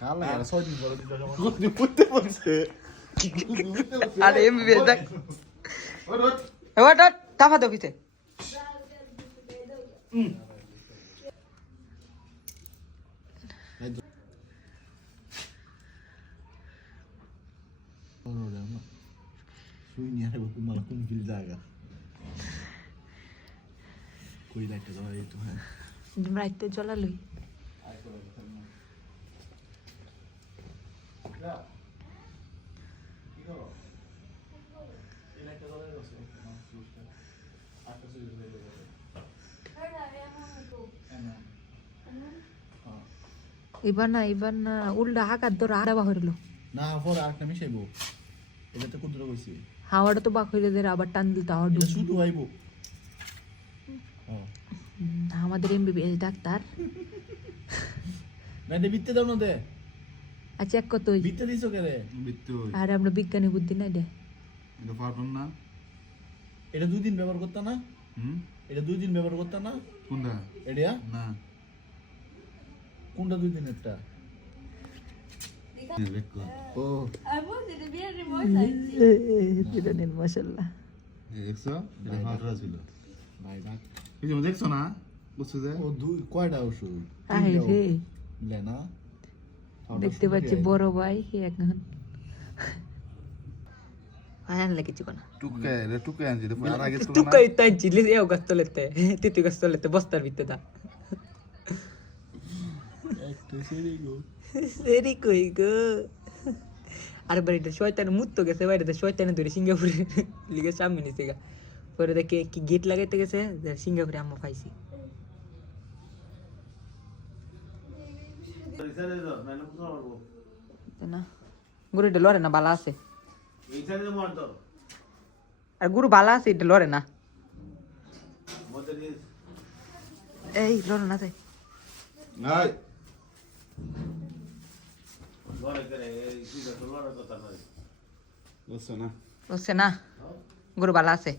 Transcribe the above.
কাল লাগে 6 দিন বড় দিন বুঝতে পারছে আরে এমবিবিএস দেখ ওট ওট তাফা দাও পিছে শুই নিয়ে আসবো তোমার কোন ফিল জায়গা কই লাইটটা জ্বলা যেত হ্যাঁ রাইতে জ্বলালই এবার না উল্টা হাকার ধর আড়া বাহরিল না পরে আরেকটা মিশাইবো এটা তো কুদ্দুরা কইছি হাওয়াটা তো বাহরে ধরে আবার টান দিল হাওয়া এটা শুধু আইবো আমাদের এমবিবিএস ডাক্তার না দে বিতে দাও না দে আচ্ছা এক কত বিতে দিছো কে রে বিতে আর আমরা বিজ্ঞানী বুদ্ধি নাই দে এটা পারবেন না এটা 2 দিন ব্যবহার করতে না এটা 2 দিন ব্যবহার করতে না কোনটা এটা না কোনটা 2 দিন একটা ও এটা নিন মাশাআল্লাহ দেখছো এটা ফাটরা ছিল ভাই ডাক এই যে দেখছো না বুঝছো যে ও দুই কয়টা ওষুধ আই রে লেনা দেখতে পাচ্ছি বড় ভাই এখন আয়ান লাগে চিকনা টুকে আনছি দেখো আর আগে টুকাই তাই জিলে এও গাছ তলেতে তিতি গাছ তলেতে বস্তার ভিতরে দা একটা সেরি কই গো আর বাড়িতে শয়তান মুত্ত গেছে বাড়িতে শয়তানে ধরে সিঙ্গাপুরে লিগে সামনে নিছে গা পরে দেখে কি গেট লাগাইতে গেছে সিঙ্গাপুরে আম্মা পাইছি না গুরুটা লড়ে না বালা আছে আর গুরু বালা আছে এটা লড়ে না এই লড়ে না তাই নাই বুঝছে না গুরু বালা আছে